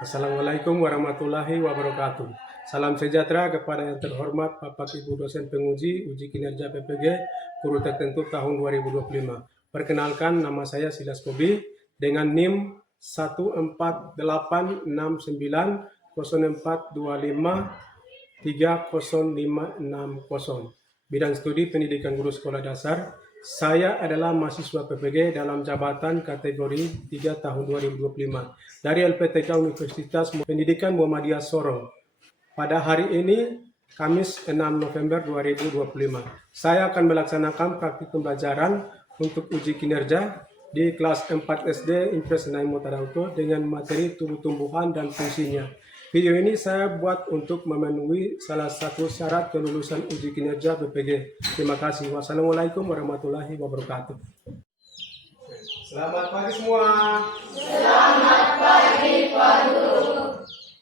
Assalamualaikum warahmatullahi wabarakatuh. Salam sejahtera kepada yang terhormat Bapak Ibu dosen penguji uji kinerja PPG guru tertentu tahun 2025. Perkenalkan, nama saya Silas Kobi dengan NIM 1486904253060. Bidang studi pendidikan guru sekolah dasar. Saya adalah mahasiswa PPG dalam jabatan kategori 3 tahun 2025 dari LPTK Universitas Pendidikan Muhammadiyah Sorong. Pada hari ini, Kamis 6 November 2025, saya akan melaksanakan praktik pembelajaran untuk uji kinerja di kelas 4 SD Impres Naimo Tadauto dengan materi tumbuh-tumbuhan dan fungsinya. Video ini saya buat untuk memenuhi salah satu syarat kelulusan uji kinerja BPG. Terima kasih. Wassalamualaikum warahmatullahi wabarakatuh. Selamat pagi semua. Selamat pagi Pak Guru.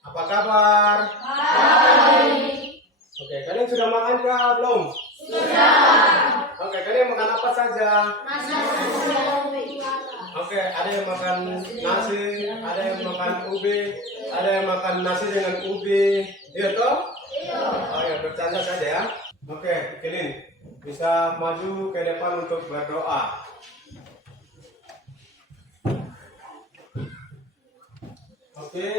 Apa kabar? Baik. Oke, kalian sudah makan kah belum? Sudah. Oke, kalian makan apa saja? Nasi. Oke, ada yang makan nasi, ada yang makan ubi, ada yang makan nasi dengan ubi, iya toh? Iya. Oh ya, bercanda saja ya. Oke, Kelin, bisa maju ke depan untuk berdoa. Oke,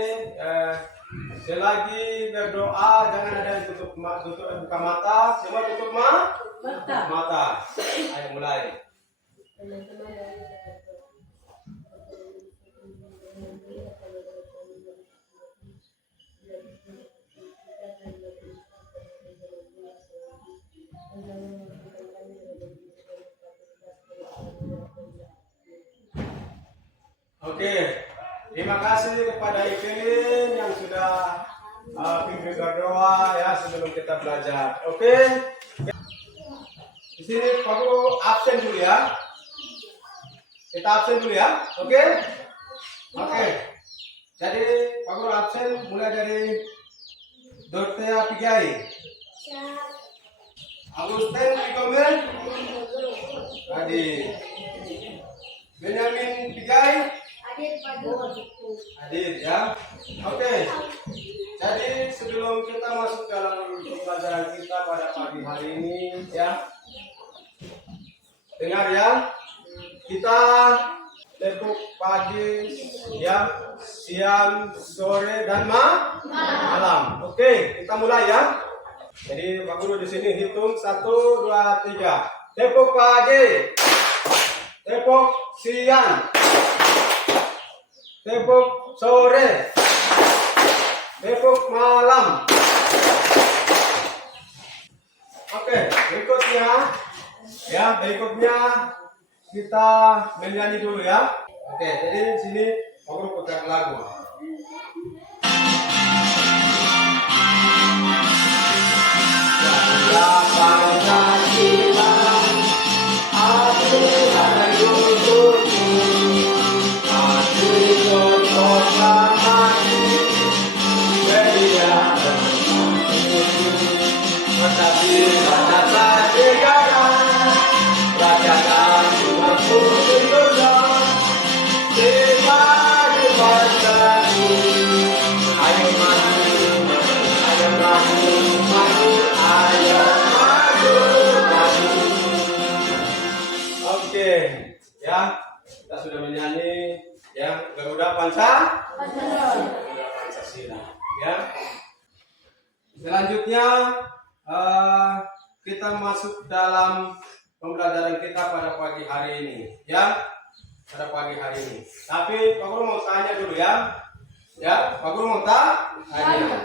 selagi berdoa jangan ada yang buka mata, semua tutup mata. Ayo mulai. Oke, terima kasih kepada Ikelin yang sudah pimpin berdoa ya sebelum kita belajar. Oke, di sini Pak Guru absen dulu ya. Kita absen dulu ya. Oke. Jadi Pak Guru absen mulai dari Dorothea Pigai, Agustin Pigomen, Adi, Benyamin Pigai, Adit ya. Oke. Jadi sebelum kita masuk dalam pelajaran kita pada pagi hari ini ya, dengar ya, kita tepuk pagi ya, siang, sore dan malam. Oke, kita mulai ya. Jadi Pak Guru di sini hitung 1, 2, 3. Tepuk pagi, tepuk siang, tepuk sore, tepuk malam. Oke, berikutnya kita menyanyi dulu ya. Oke, jadi di sini Pak Guru putar lagu. Oke, ya kita sudah menyanyi ya Garuda Pancasila. Ya. Selanjutnya kita masuk dalam pembelajaran kita pada pagi hari ini, ya. Pada pagi hari ini. Tapi Pak Guru mau tanya dulu ya. Ya, Pak Guru mau tanya.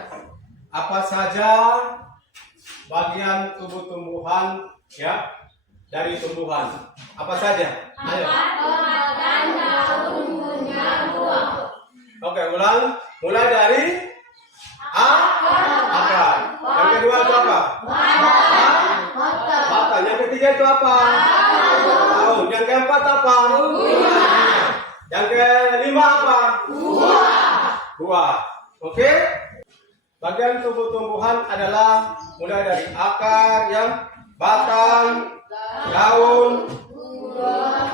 Apa saja bagian tubuh tumbuhan ya dari tumbuhan? Apa saja? Ayo. Batang, daun, punya buah. Oke, ulang. Mulai dari akar. Yang kedua itu apa? Batang. Yang ketiga itu apa? Daun. Yang keempat apa? Yang kelima apa? Buah. Oke? Bagian tubuh tumbuhan adalah mulai dari akar, yang batang, daun,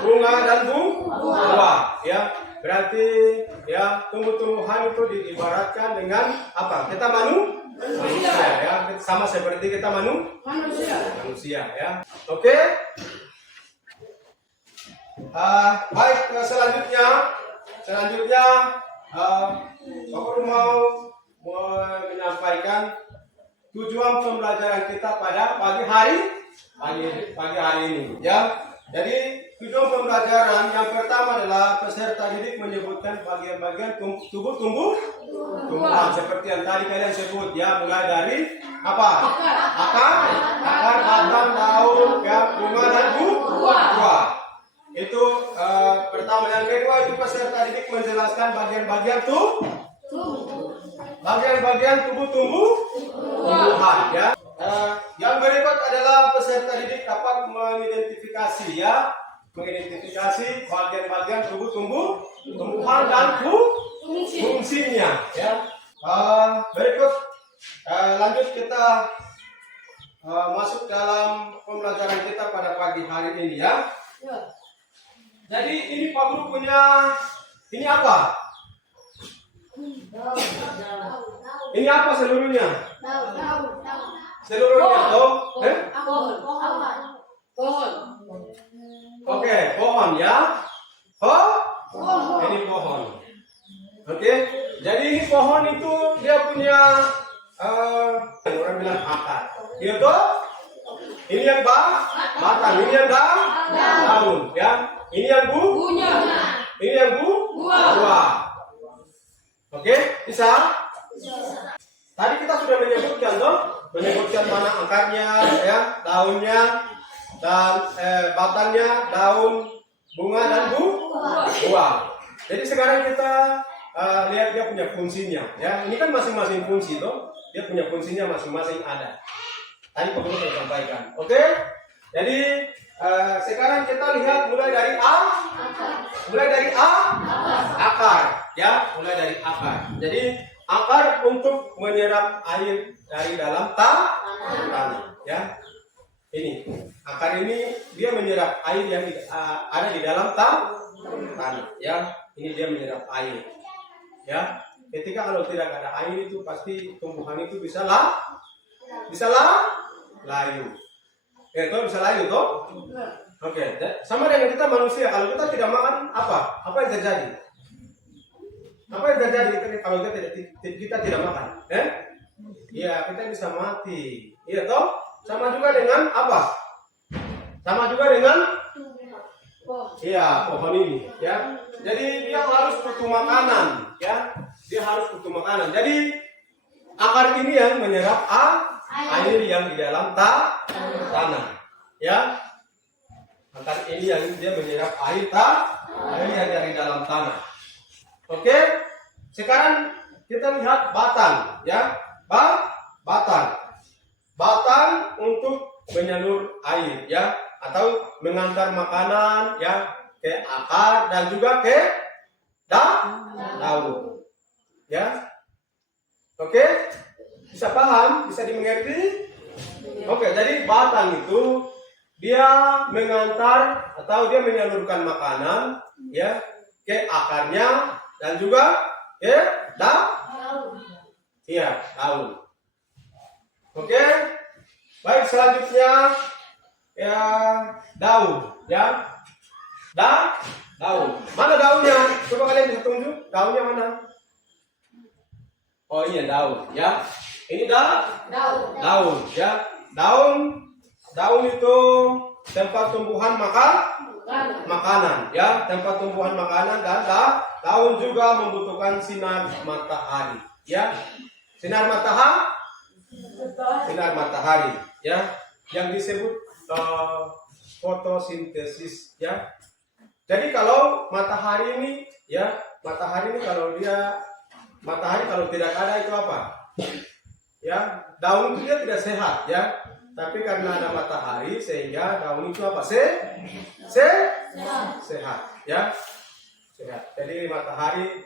bunga dan buah. Ya. Berarti ya tumbuh-tumbuhan itu diibaratkan dengan apa? Kita manusia ya, sama seperti kita manusia ya. Oke. Baik, selanjutnya Bapak mau menyampaikan tujuan pembelajaran kita pada pagi hari ini ya. Jadi tujuan pembelajaran yang pertama adalah peserta didik menyebutkan bagian-bagian tubuh tumbuhan seperti yang tadi kalian sebut ya, mulai dari apa? Akar, batang, daun, ya, bunga dan buah. Itu pertama. Yang kedua itu peserta didik menjelaskan bagian-bagian tubuh tumbuhan ya. Yang berikut adalah peserta didik dapat mengidentifikasi bagian-bagian tubuh tumbuhan dan fungsinya ya. Berikut lanjut kita masuk dalam pembelajaran kita pada pagi hari ini ya. Jadi ini Pak Guru punya ini apa? Ini apa seluruhnya? Seluruhnya toh? Pohon. Oke, pohon ya. Ini pohon. Oke, jadi ini pohon itu dia punya orang bilang akar. Iya toh? Ini yang batang, ini yang daun ya. Ini yang ini yang buah. Oke, bisa? Tadi kita sudah menyebutkan mana akarnya, ya, daunnya, dan batangnya, daun, bunga dan buah. Jadi sekarang kita lihat dia punya fungsinya, ya. Ini kan masing-masing fungsi, toh. Dia punya fungsinya masing-masing ada. Tadi Pak Guru sudah sampaikan. Oke? Jadi sekarang kita lihat mulai dari akar, ya, mulai dari akar. Jadi akar untuk menyerap air dari dalam tanah, ya. Ini akar ini dia menyerap air yang ada di dalam tanah, ya. Ini dia menyerap air, ya. Ketika kalau tidak ada air itu pasti tumbuhan itu bisa layu. Itu bisa layu toh? Oke, sama dengan kita manusia. Kalau kita tidak makan apa? Apa yang terjadi? Apa yang terjadi kalau kita tidak makan? Iya, kita bisa mati. Iya toh? Sama juga dengan apa? Sama juga dengan pohon ini, ya. Jadi dia harus butuh makanan, ya. Dia harus butuh makanan. Jadi akar ini yang menyerap air yang di dalam tanah, ya. Akar ini yang dia menyerap air yang dari dalam tanah. Oke. Sekarang kita lihat batang, ya. Batang untuk menyalur air, ya, atau mengantar makanan, ya, ke akar dan juga ke daun, ya. Oke, bisa paham, bisa dimengerti. Oke, jadi batang itu dia mengantar atau dia menyalurkan makanan, ya, ke akarnya dan juga ke daun. Oke, baik, selanjutnya ya daun, ya, daun. Mana daunnya? Coba kalian bisa tunjuk daunnya mana? Oh, ini daun, ya. Ini daun, ya. Daun itu tempat tumbuhan makanan, ya. Tempat tumbuhan makanan dan daun juga membutuhkan sinar matahari, ya. Sinar matahari, ya. Yang disebut fotosintesis, ya. Jadi kalau matahari ini, ya, matahari kalau tidak ada itu apa? Ya, daun itu dia tidak sehat, ya. Tapi karena ada matahari sehingga daun itu apa? Sehat, ya. Sehat. Jadi matahari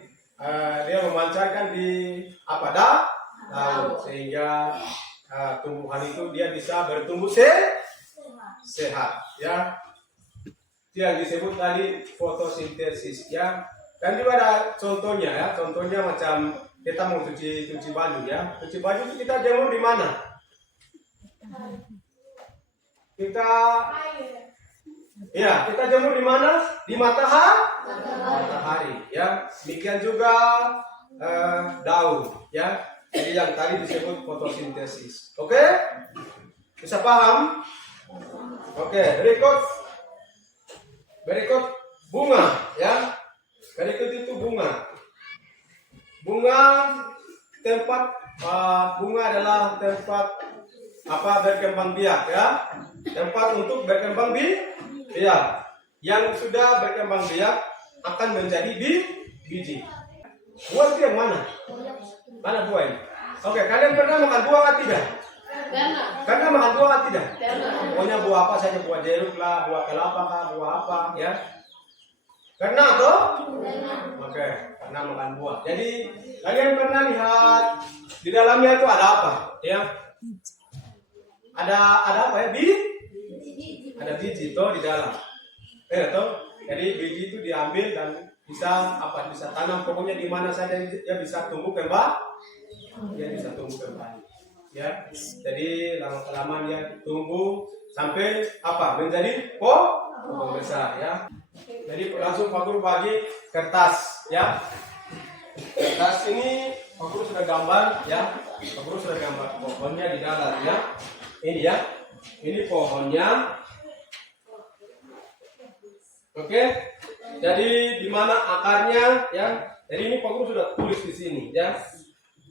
dia memancarkan di apa? Daun sehingga tumbuhan itu dia bisa bertumbuh sehat, ya. Itu yang disebut tadi fotosintesis, ya. Dan juga ada contohnya ya, contohnya macam kita mau cuci baju ya. Cuci baju itu kita jemur di mana? Kita jemur di mana? Di matahari ya. Demikian juga daun ya. Jadi yang tadi disebut fotosintesis. Oke? Bisa paham? Oke, berikut bunga ya. Berikut itu bunga. Bunga adalah tempat berkembang biak ya. Tempat untuk berkembang biak. Yang sudah berkembang biak akan menjadi biji. Buah itu yang mana? Mana buah ini? Oke, kalian pernah makan buah atau tidak? Pernah makan buah atau tidak? Pokoknya buah apa saja, buah jeruk lah, buah kelapa kah, buah apa ya? Pernah toh? Oke, pernah makan buah. Jadi kalian pernah lihat di dalamnya itu ada apa? Ya? Ada apa ya? Ada biji toh di dalam. Toh? Jadi biji itu diambil dan bisa tanam pokoknya di mana saja dia bisa tumbuh kembali. Dia bisa tumbuh kembali. Ya. Jadi lama-kelamaan dia tumbuh sampai menjadi pohon besar ya. Jadi langsung Pak Guru bagi kertas ya. Kertas ini Pak Guru sudah gambar ya. Pak Guru sudah gambar pohonnya di dalam ya. Ini ya. Ini pohonnya. Oke. Jadi di mana akarnya ya? Jadi ini Pak Guru sudah tulis di sini ya.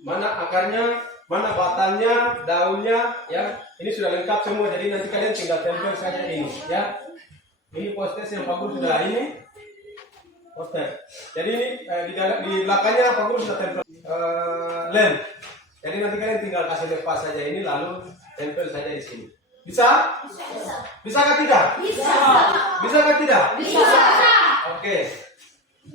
Mana akarnya, mana batangnya, daunnya ya. Ini sudah lengkap semua. Jadi nanti kalian tinggal tempel saja ini ya. Ini poster yang Pak Guru sudah ini. Poster. Jadi ini di belakangnya Pak Guru sudah tempel lem. Jadi nanti kalian tinggal kasih lepas saja ini lalu tempel saja di sini. Bisa? Bisa kah tidak? Bisa kah tidak? Oke.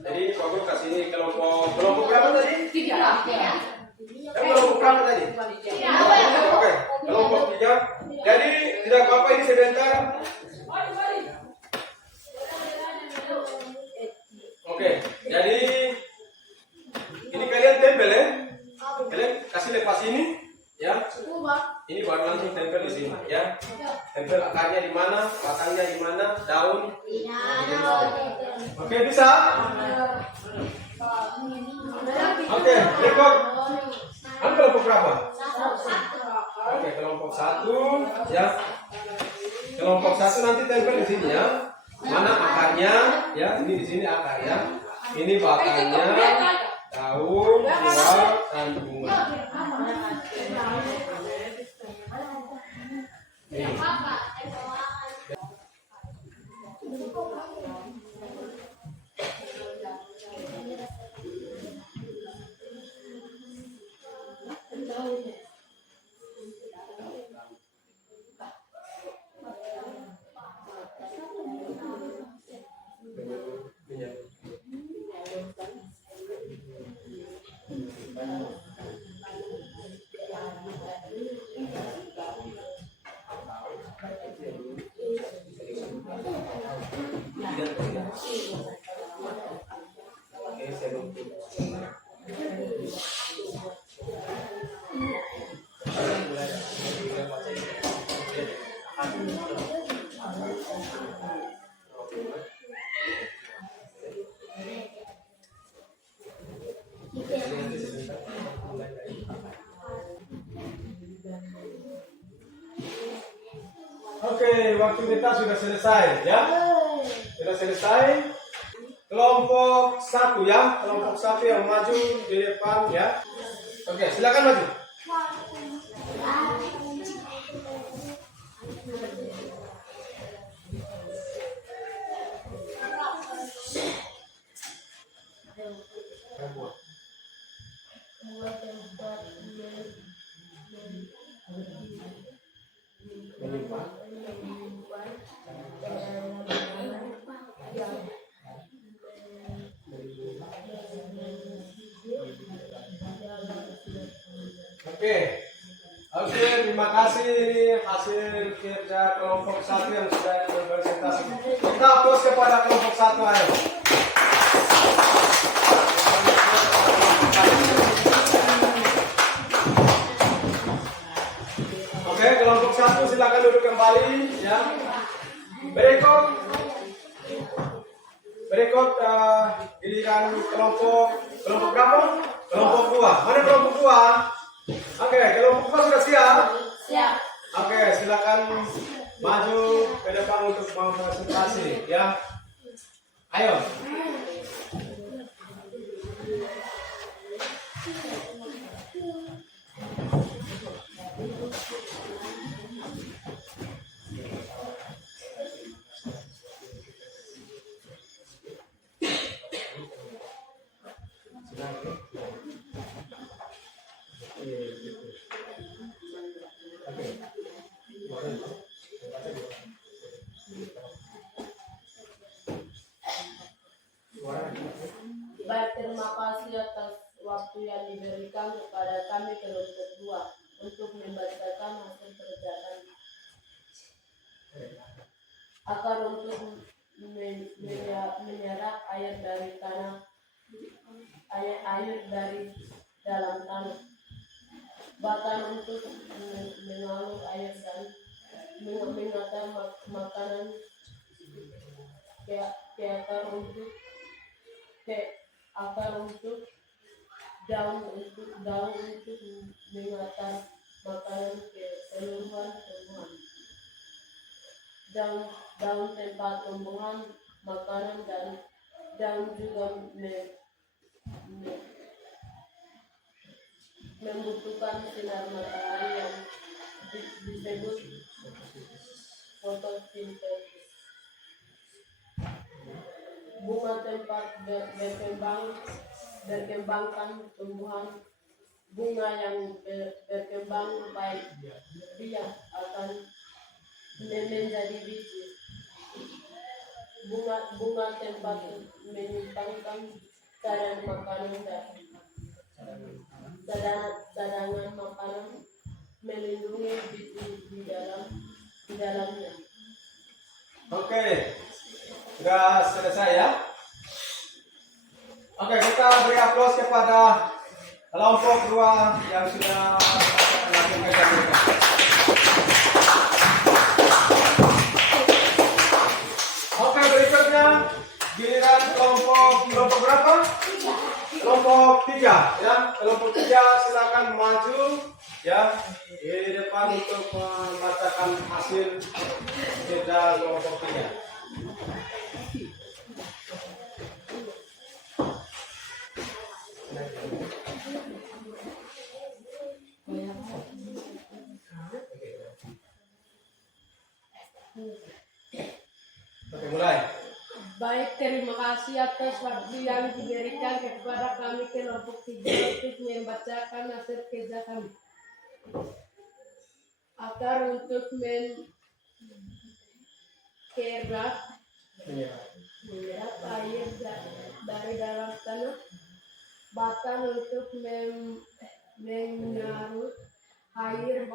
Jadi Pak Guru kasih ini kelompok berapa tadi? 3. Kelompok berapa tadi? 3. Oke, kelompok 3. Jadi tidak apa-apa ini sebentar. Oke, jadi ini kalian tempel ya. Kalian kasih lepas ini ya. Ini baru langsung tempel di sini ya. Tempel akarnya di mana, batangnya di mana, daun. Oke, bisa? Oke, berikut. Kelompok berapa? Oke, kelompok 1 ya. Kelompok 1 nanti tempel di sini ya. Mana akarnya ya? Ini di sini akarnya. Ini batangnya, daun, buah, dan bunga. Oke, waktu kita sudah selesai ya. Sudah selesai. Kelompok 1 ya. Kelompok 1 yang maju di depan ya. Oke, silakan maju. Oke, terima kasih hasil kerja kelompok 1 yang sudah berpresentasi. Kita aplaus kepada kelompok 1 ayo. Oke, kelompok 1 silakan duduk kembali ya. Berikut giliran kelompok berapa? Kelompok 2. Mana kelompok 2? Oke, kelompok 2 sudah siap? Siap. Oke, silakan maju ke depan untuk presentasi ya. Ayo. Baik, terima kasih atas waktu yang diberikan kepada kami kelompok 2 untuk membacakan hasil kerjaan. Akan untuk menyerap air dari tanah, air dari dalam tanah. Bahkan untuk mengalir air dan mengatar makanan ke akar untuk daun untuk mengatar makanan ke seluruhan tumbuhan. Daun tempat tumbuhan makanan dan daun juga membutuhkan sinar matahari yang disebut fotosintesis. Bunga tempat berkembangkan tumbuhan. Bunga yang berkembang baik dia akan menjadi biji. Bunga tempat menyimpan cadangan makanan cadangan makanan melindungi biji di dalamnya. Oke. Sudah selesai ya? Oke, kita beri aplaus kepada kelompok 2 yang sudah melakukan kerja. Oke, berikutnya giliran kelompok berapa? Kelompok 3 ya. Kelompok 3 silakan maju ya di depan untuk membacakan hasil kerja kelompok 3. Oke, mulai. Baik, terima kasih atas waktu yang diberikan kepada kami kelompok 3 untuk membacakan hasil kerja kami. Akar untuk menyerap air dari dalam tanah, bahkan untuk menyarut air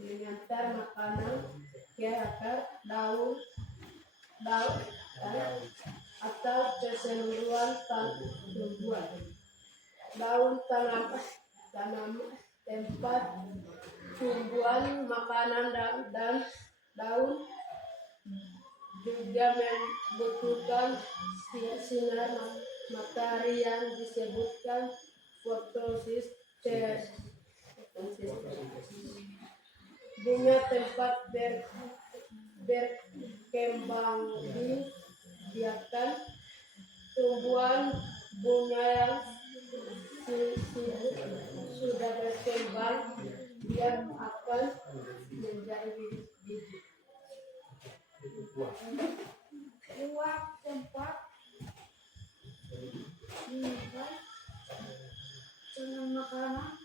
mengantar makanan ke akar daun atau keseluruhan tumbuhan. Daun tanaman tempat tumbuhan makanan dan daun juga membutuhkan sinar matahari yang disebutkan fotosintesis. Bunga tempat berkembang biarkan tumbuhan bunga yang sudah berkembang dia akan menjadi biji. Buah tempat dengan makanan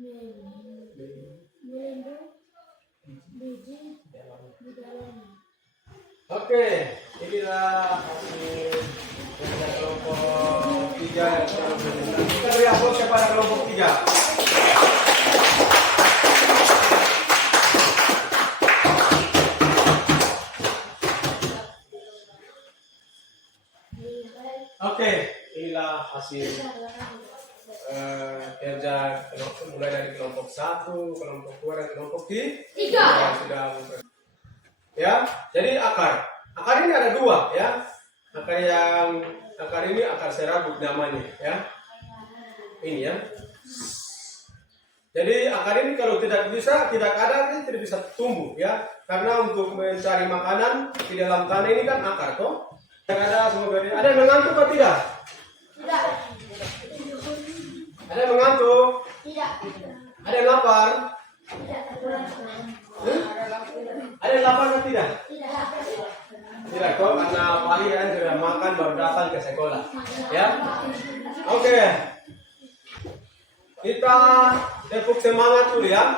melindungi biji di dalamnya. Oke, inilah hasil kerja kelompok 3 yang telah berjalan. Kita beri aplaus kepada kelompok 3. inilah hasil kerja mulai dari kelompok 1, kelompok 2, dan kelompok 3 yang sudah ya. Jadi akar ini ada 2 ya. Akar ini akar serabut namanya ya. Ini ya. Jadi akar ini kalau tidak ada, ini tidak bisa tumbuh ya. Karena untuk mencari makanan di dalam tanah ini kan akar toh. Tidak ada semoga ada yang mengantuk atau tidak? Tidak. Ada yang mengantuk? Tidak. Ada yang lapar? Tidak. Ada yang lapar atau tidak? Tidak. Tidak toh, karena kalian sudah makan baru datang ke sekolah ya. Oke. Kita tepuk semangat dulu ya.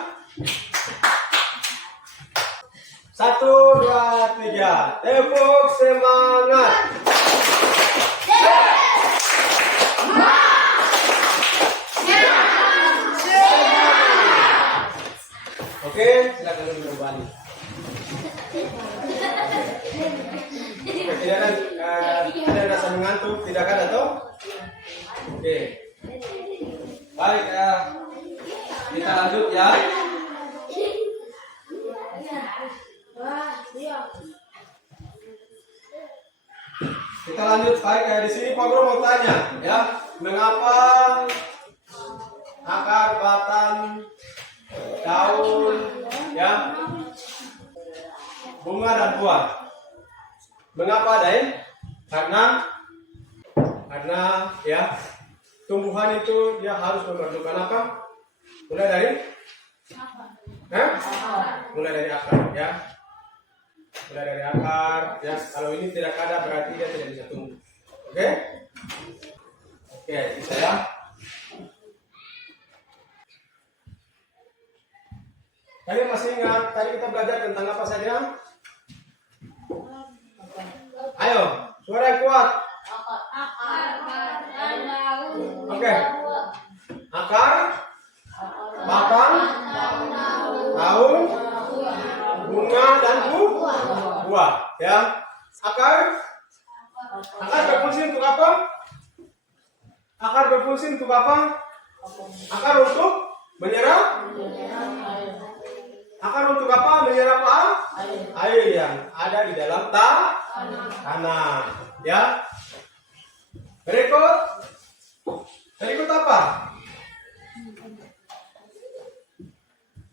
1, 2, 3. Tepuk semangat. Oke, silakan duduk kembali. Tidak ada rasa mengantuk, tidak ada toh? Oke. Baik, kita lanjut ya. Kita lanjut baik di sini Pak Guru mau tanya ya, mengapa akar, batang, daun, ya, bunga dan buah? Mengapa deh? Karena ya tumbuhan itu dia harus memerlukan apa? Mulai dari mulai dari akar ya. Mulai dari akar ya. Kalau ini tidak ada berarti dia tidak bisa tumbuh. Oke? Oke, bisa ya. Kalian masih ingat tadi kita belajar tentang apa saja? Ayo, suara yang kuat. Oke. Akar, batang, daun, bunga dan buah. Ya. Akar berfungsi untuk apa? Akar berfungsi untuk apa? Akar untuk menyerap. Akar untuk apa? Menyerap air yang ada di dalam tanah. Ya. Berikut apa?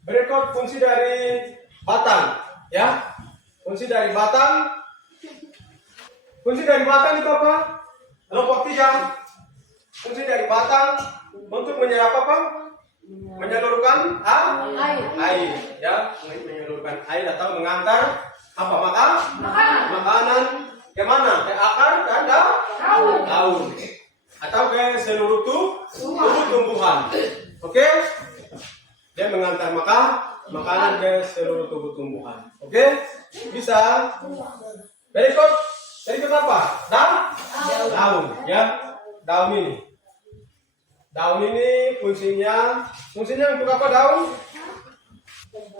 Berikut fungsi dari batang. Ya. Fungsi dari batang itu apa? Kelompok 3. Fungsi dari batang untuk menyerap apa? Menyalurkan air, ya, menyalurkan air atau mengantar apa makanan ke mana? Ke akar dan daun, atau ke seluruh tubuh tumbuhan. Oke? Dia mengantar makanan ke seluruh tubuh tumbuhan. Oke? Bisa. Berikut apa? Daun, ya. Daun ini fungsinya untuk apa daun?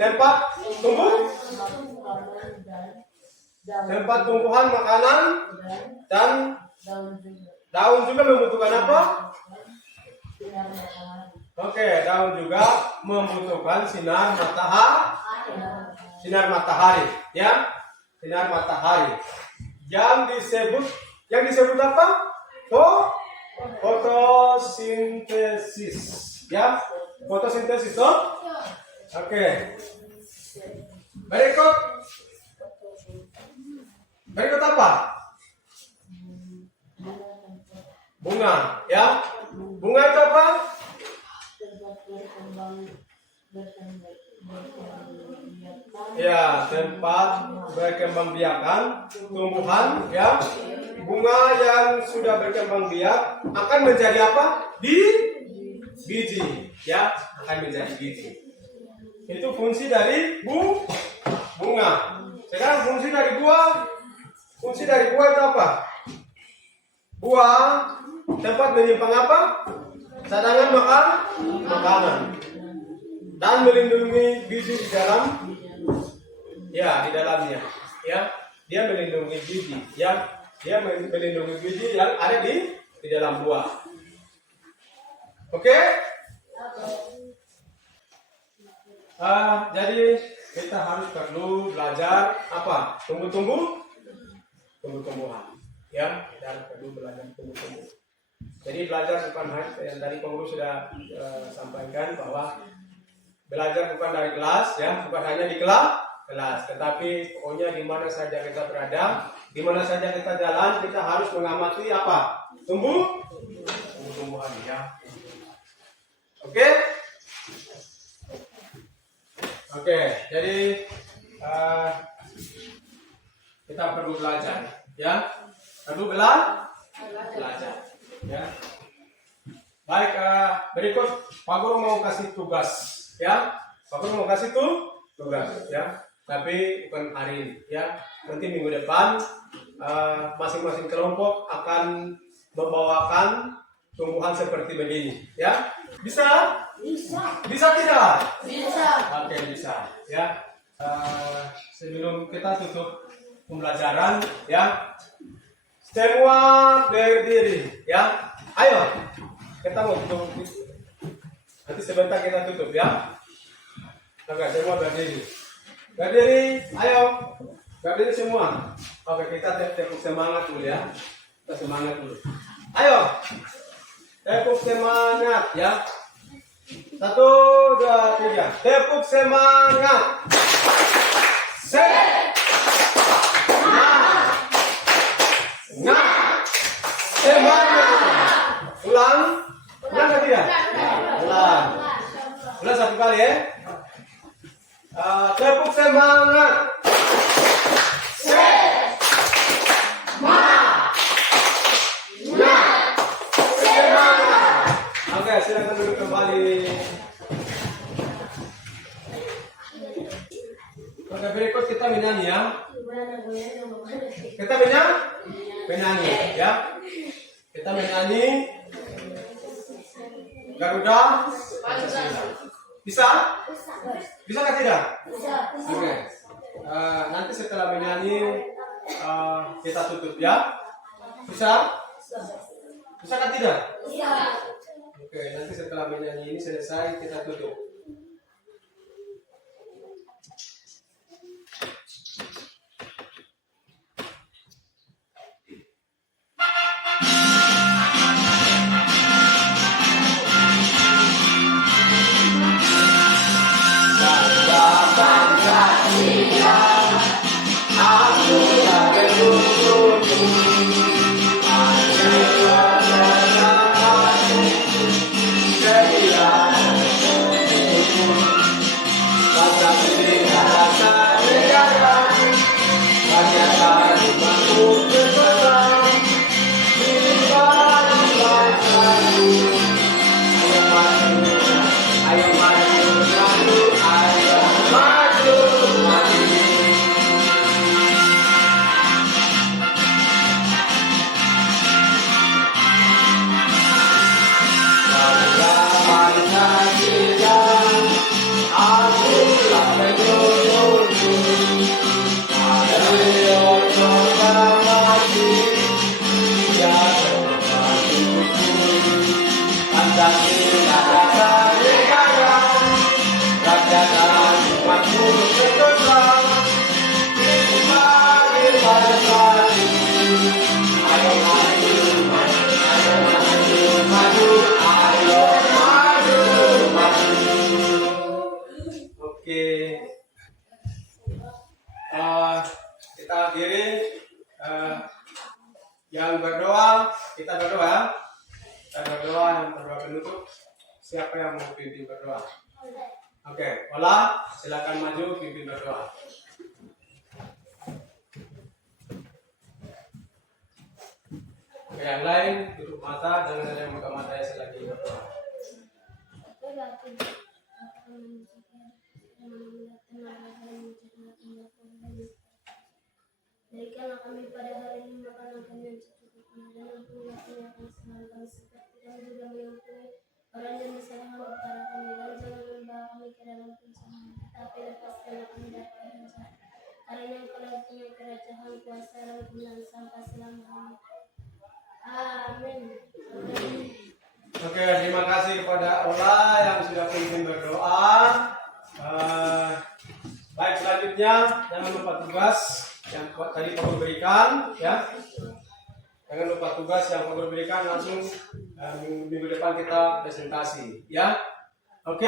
Tempat tumbuhan makanan, dan daun juga membutuhkan apa? Oke, daun juga membutuhkan sinar matahari, ya. Sinar matahari. Yang disebut apa? Fotosintesis, ya. Fotosintesis, toh? Oke. Berikut apa? Bunga, ya. Bunga itu apa? Ya, tempat berkembang biakan tumbuhan, ya. Bunga yang sudah berkembang biak akan menjadi apa? Biji, ya, akan menjadi biji. Itu fungsi dari bunga. Sekarang fungsi dari buah. Fungsi dari buah itu apa? Buah tempat menyimpan apa? Cadangan makanan. Dan melindungi biji di dalamnya. Ya. Dia melindungi biji, ya. Dia melindungi biji yang ada di di dalam buah. Oke? Jadi kita harus perlu belajar apa? Tumbuh-tumbuhan. Ya, dan perlu belajar tumbuh-tumbuh. Jadi belajar bukan hanya yang tadi pengurus sudah sampaikan bahwa belajar bukan dari kelas, ya, bukan hanya di kelas, tetapi pokoknya di mana saja kita berada, di mana saja kita jalan, kita harus mengamati apa? Tumbuh-tumbuhan, ya. Oke? Oke, jadi kita perlu belajar, ya. Perlu belajar, ya. Baik, berikut Pak Guru mau kasih tugas, ya. Pak Guru mau kasih tugas, ya. Tapi bukan hari ini, ya. Nanti minggu depan masing-masing kelompok akan membawakan tumbuhan seperti begini, ya. Bisa? Bisa tidak? Bisa. Oke, bisa, ya. Sebelum kita tutup pembelajaran, ya. Semua berdiri, ya. Ayo, kita mau tutup. Nanti sebentar kita tutup, ya. Oke, semua berdiri. Berdiri, ayo. Berdiri semua. Oke, kita tepuk semangat dulu, ya. Kita semangat dulu. Ayo. Tepuk semangat, ya. 1, 2, 3. Tepuk semangat. Semangat. Ulang ke tidak? Ulang satu kali, ya. Tepuk semangat. Oke, silakan duduk kembali. Oke, berikut kita menyanyi, ya. Kita menyanyi, ya. Kita menyanyi Garuda Pancasila. Bisa? Bisa nggak tidak? Oke. Nanti setelah menyanyi kita tutup, ya. Bisa? Bisa kan tidak? Oke, nanti setelah menyanyi ini selesai kita tutup. Kita akhiri yang berdoa, kita berdoa. Kita berdoa, yang berdoa penutup. Siapa yang mau pimpin berdoa? Oke, Ola, silakan maju pimpin berdoa. Oke, yang lain tutup mata, jangan ada yang buka matanya selagi berdoa. Berikanlah kami pada hari ini makanan kami yang secukupnya, dan ampunilah kami kesalahan kami seperti kami juga mengampuni orang yang bersalah kepada kami, dan jangan membawa kami ke dalam pencobaan, tetapi lepaskanlah kami dari yang jahat. Karena Engkau yang punya kerajaan, kuasa, dan kemuliaan sampai selama-lamanya. Amin. Oke, terima kasih kepada Ola yang sudah pimpin berdoa. Baik, selanjutnya jangan lupa tugas yang tadi Pak Guru berikan, ya. Jangan lupa tugas yang Pak Guru berikan, langsung minggu depan kita presentasi, ya. Oke,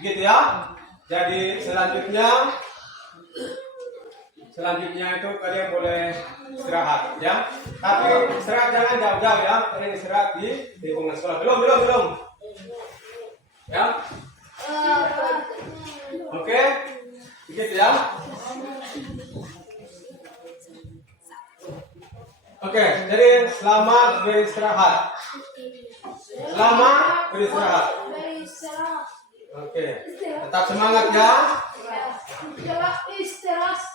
begitu ya. Jadi selanjutnya itu kalian boleh istirahat, ya. Tapi istirahat jangan jauh-jauh, ya. Kalian istirahat di lingkungan sekolah. Belum. Ya. Oke, begitu ya. Oke, jadi selamat beristirahat. Selamat beristirahat. Oke, tetap semangat ya. Istirahat.